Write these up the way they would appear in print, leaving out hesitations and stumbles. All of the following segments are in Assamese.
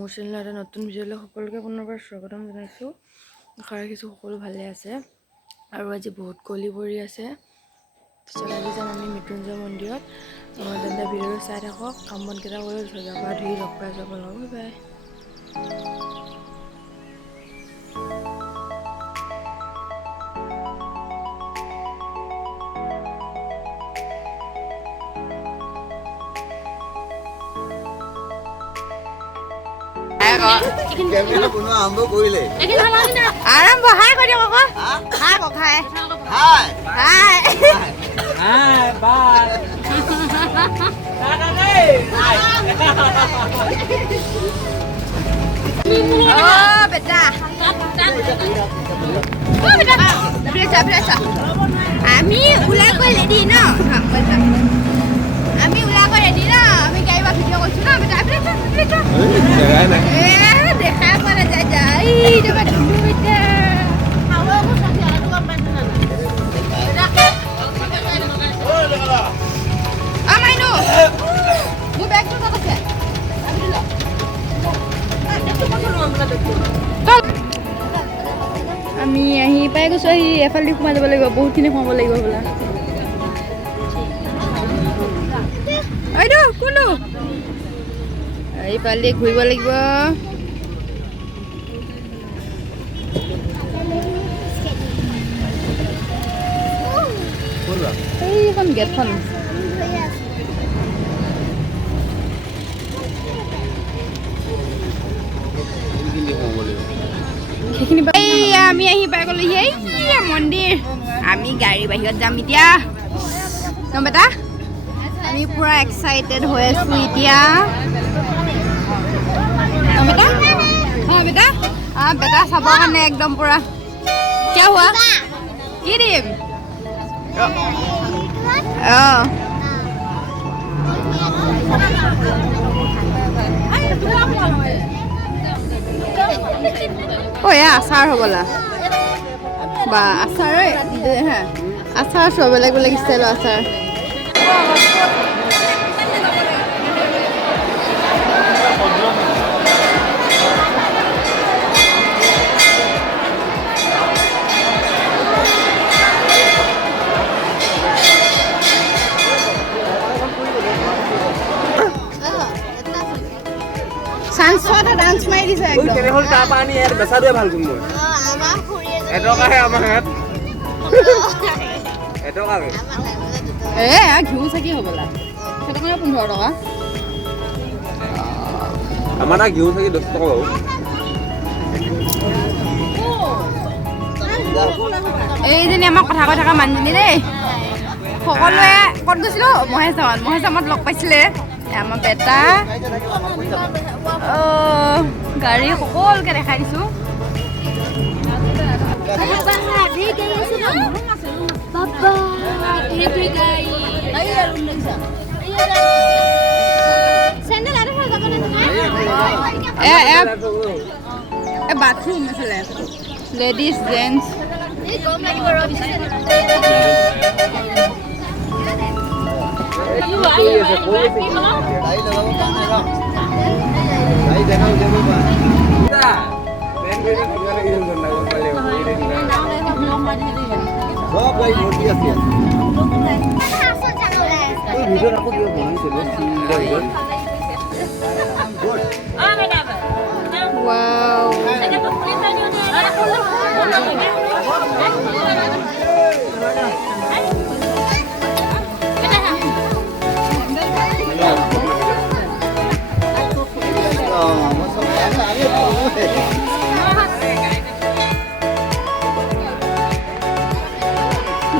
মোৰ চেনেলত এটা নতুন ভিডিঅ'লৈ সকলোকে পুনৰবাৰ স্বাগতম জনাইছোঁ। আশা ৰাখিছোঁ সকলো ভালে আছে আৰু আজি বহুত কুঁৱলী পৰি আছে। তাৰপিছত আজি যাম আমি মৃত্যুঞ্জয় মন্দিৰত। তেন্তে ভিডিঅ'টো চাই থাকক। কাম বনকেইটা কৰি গা পা ধুই লগ পাই যাব লাগিব। বাই। আৰম্ভ হাই কৰি দিয়ক আকৌ হাই ককাই হাই হাই হাই বাই ও বেটা আমি ওলাই গৈ ৰেডি ন আমি ওলাই গৈ ৰেডি ন আমি গাড়ী বা ভিডিঅ' কৰিছো ন বেটা দেখাই পোৱা নাযায় যাই আমি আহি পাই গৈছো। আহি এফালে সোমাই যাব লাগিব, বহুতখিনি সোমাব লাগিব বোলা। কোনটো এইফালে ঘূৰিব লাগিব। এইখন গেটখন সেইখিনি আমি আহি পাই গ'লো মন্দিৰ। আমি গাড়ী বাহিৰত যাম এতিয়া গম বেটা। আমি পুৰা এক্সাইটেড হৈ আছো এতিয়া বেটা। বেটা বেটা চাবৰ কাৰণে একদম পুৰা কিয় হোৱা কি দিম আচাৰ হ'বলা বা আচাৰ আচাৰ চব বেলেগ বেলেগ ষ্টাইলৰ আচাৰ। ডান্স মাৰি দিছে ঘিউ চাকি হ'বলা 15 টকা। আমাৰ ঘিউ চাকি 10 টকা বাৰু। এইজনী আমাক কথা কৈ থকা মানুহজনী দেই। সকলোৱে ক'ত গৈছিলো মহেশামত লগ পাইছিলে আমাৰ বেটা। গাড়ী সকলোকে দেখাই দিছো। বাথৰুম আছিলে লেডিজ জেন্টছ।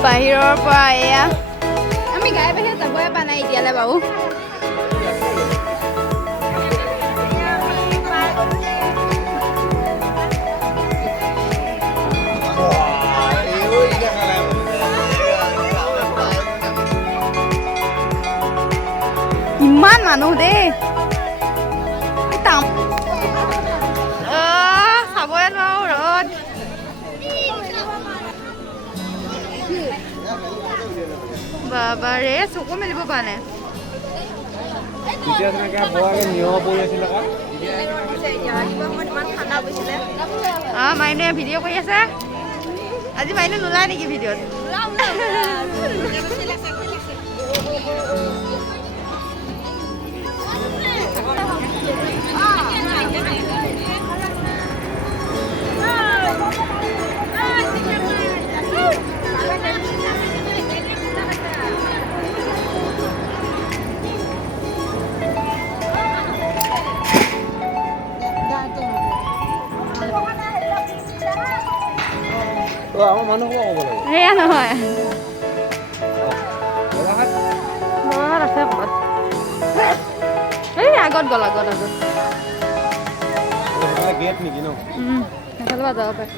বাহিৰৰ পৰা এয়া আমি গাড়ী বাহিৰত যাবই পৰা নাই এতিয়ালৈ বাৰু। ইমান মানুহ দেই চাবই নোৱাৰো ৰ'দ। বাবাৰে চকু মেলিব পৰা নাই। মাইনে ভিডিঅ' কৰি আছে আজি মাইনে নোলায় নেকি ভিডিঅ'ত আমাৰ মানুহক ক'ব লাগে সেয়া নহয় গোলাঘাট ঘৰত আছে ক'ৰবাত এই আগত গ'ল আগত গেট নেকি ন সেইফালে পৰা যাব পাৰে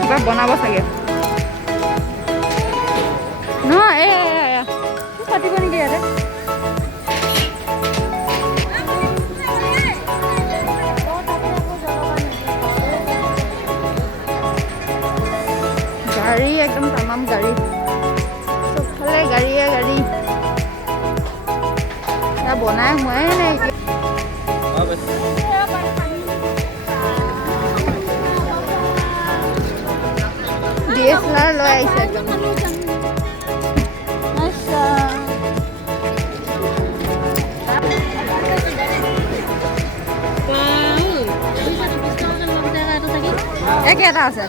কিবা বনাব চাগে নহয় এয়া পাতিব নেকি ইয়াতে গাড়ী একদম তামাম গাড়ী চবফালে গাড়ীয়ে গাড়ী বনাই হোৱাই নাই DSLR লৈ আহিছে একদম কেইটা আছে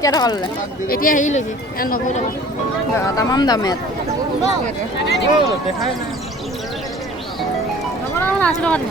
কেইটকা ল'লে এতিয়া হেৰি লৈছে 90 টকা তামাম দামে দেখাই নাই 80 টকা দিম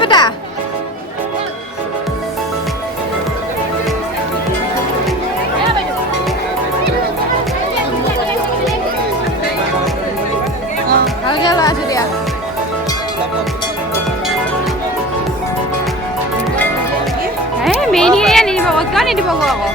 বেটা ভালকে লৈ আছো দিয়া মেইন এৰিয়া নিদিব কিয় নিদিব আকৌ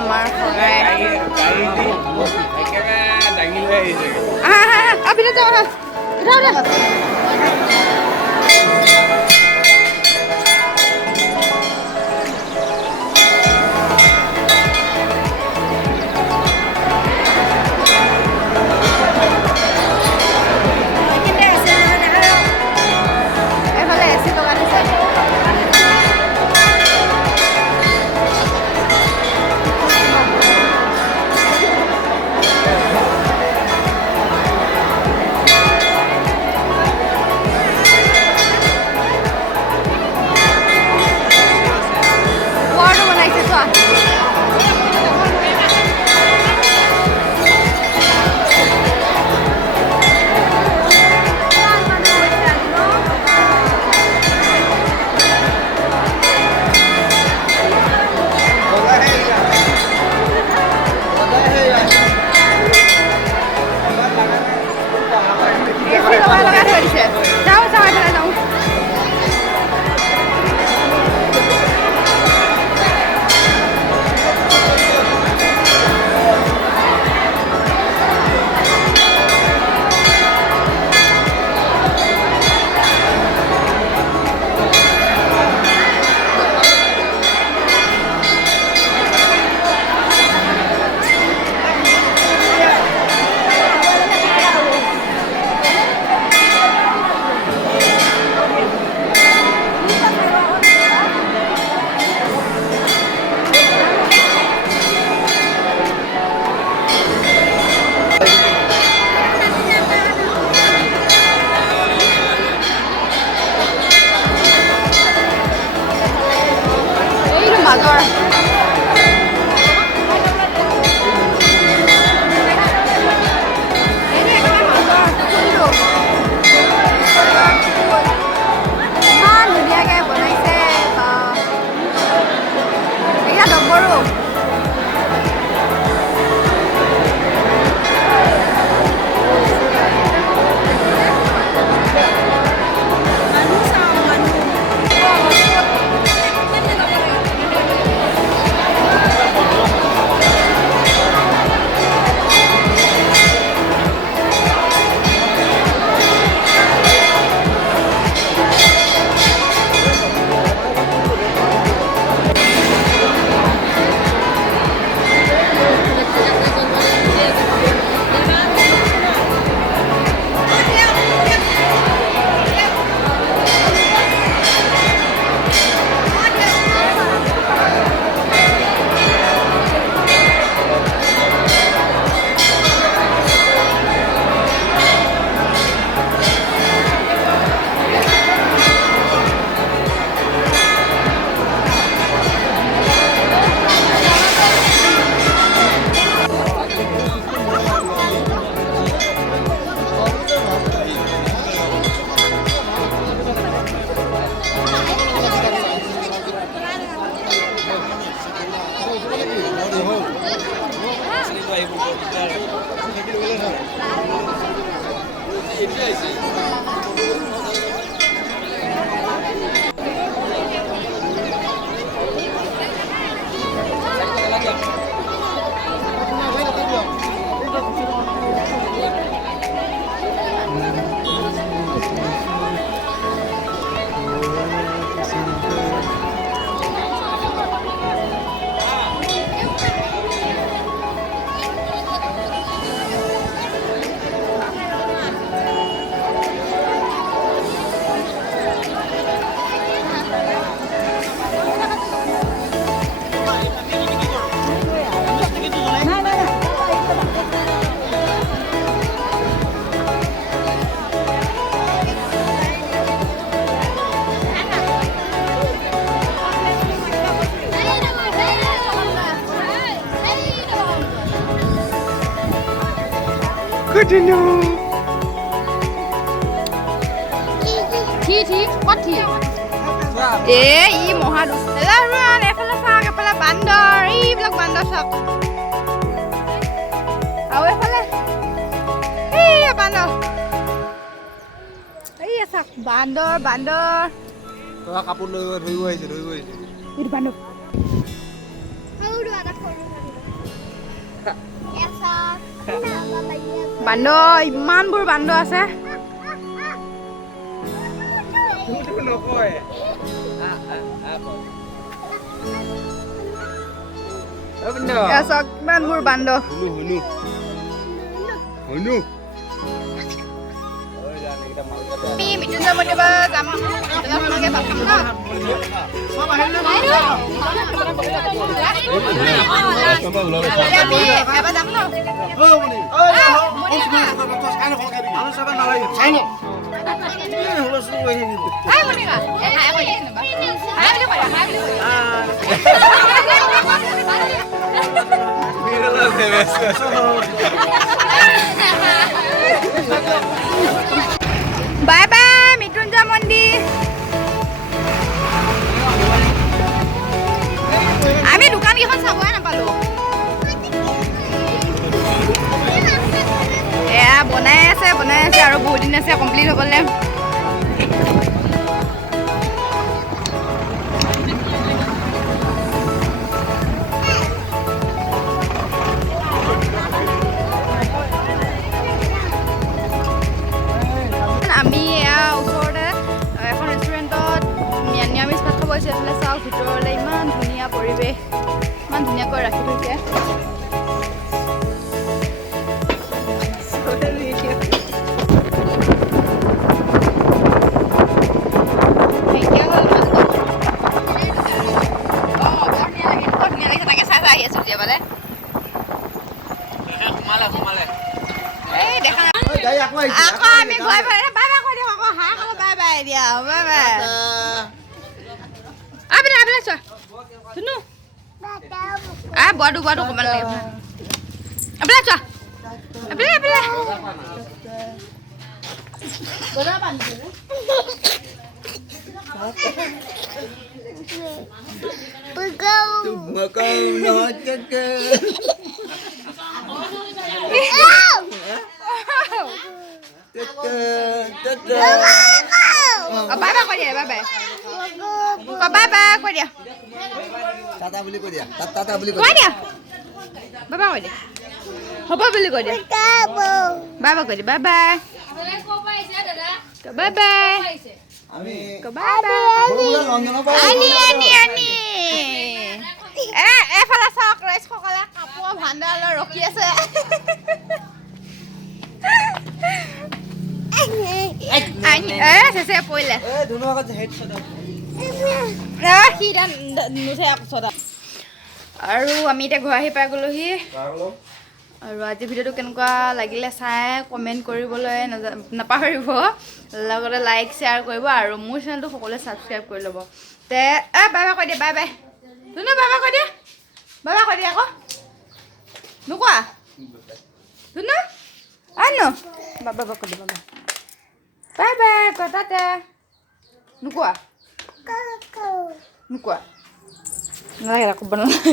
আমাৰ খগাই দাঙি লৈ আহিছে আহা ভিতৰত যাওঁ আহা উঠা এইফালে এচি লগাই দিছে ওৱাৰটো বনাইছে চোৱা এচি লগাই থৈ দিছে যাওঁ এইফালে যাওঁ এইটো মাজৰ এইটো একেবাৰে মাজৰ পুখুৰীটো ইমান ধুনীয়াকৈ বনাইছে বা এইকেইটা ডম্বৰু Continue. Thi, what thi? Ih, moha du. Laluan, efala sak, efala bandar. Ih, blok bandar sak. Awe efala. Ih, bandar. Ih, sak bandar. কাপোৰ লৈ ধৰিব আহিছে Itu bandar. Aduh, ada kok. বান্দ ইমানবোৰ বান্দ আছে নকয় এয়া চাওক ইমানবোৰ বান্দ শুনু শুনু আমি মৃত্যুঞ্জয় মন্দিৰ যাম আপোনালোকে ভাত খাম ন আমি এবাৰ যাম ন বাই বাই মৃত্যুঞ্জয় মন্দিৰ আমি দোকান কেইখন চাবই নাপালো এয়া বনাই আছে আৰু বহুত দিন আছে কমপ্লিট হ'বলৈ আমি এয়া ওচৰতে এখন ৰেষ্টুৰেণ্টত নিৰামিষ ভাত খাব আহিছোঁ এইফালে চাওক ভিতৰলৈ ইমান ধুনীয়া পৰিৱেশ ইমান ধুনীয়াকৈ ৰাখি থৈছে আকৌ আমি গৈ বাই বাই কৈ দিওঁ আকৌ হাঁহ খালে বাই বাই দিয়া বাই বাই আবিলাক চোৱা শুনো বৰটো অকণমান লাগে আবিলাক চোৱা বাই বাই কৈ দিয়া বাই বাই কৈ দিয়া টাটা বুলি কৈ দিয়া টাটা বুলি কৈ দিয়া বাই বাই কৈ দিয়া হ'ব বুলি কৈ দিয়া বাই বাই কৈ দিয়া বাই বাই বাই বাই আমি বাই বাই লণ্ডনৰ পৰা আনি এফালে চাওক ৰাইজসকলে কাপোৰৰ ভাণ্ডাৰলৈ ৰখি আছে চেচে পৰিলে আৰু আমি এতিয়া ঘৰ আহি পাই গ'লোহি আৰু আজি ভিডিঅ'টো কেনেকুৱা লাগিলে চাই কমেণ্ট কৰিবলৈ নাপাহৰিব লগতে লাইক শ্বেয়াৰ কৰিব আৰু মোৰ চেনেলটো সকলোৱে ছাবস্ক্ৰাইব কৰি ল'ব তে বাই বাই কৈ দিয়া বাই বাই ধুনু বাই বাই কৈ দিয়া আকৌ নোকোৱা ধুনু আনো বাবা কৈ দিয়া বাই বাই তাতে নোকোৱা নালাগে ক'ব নালাগে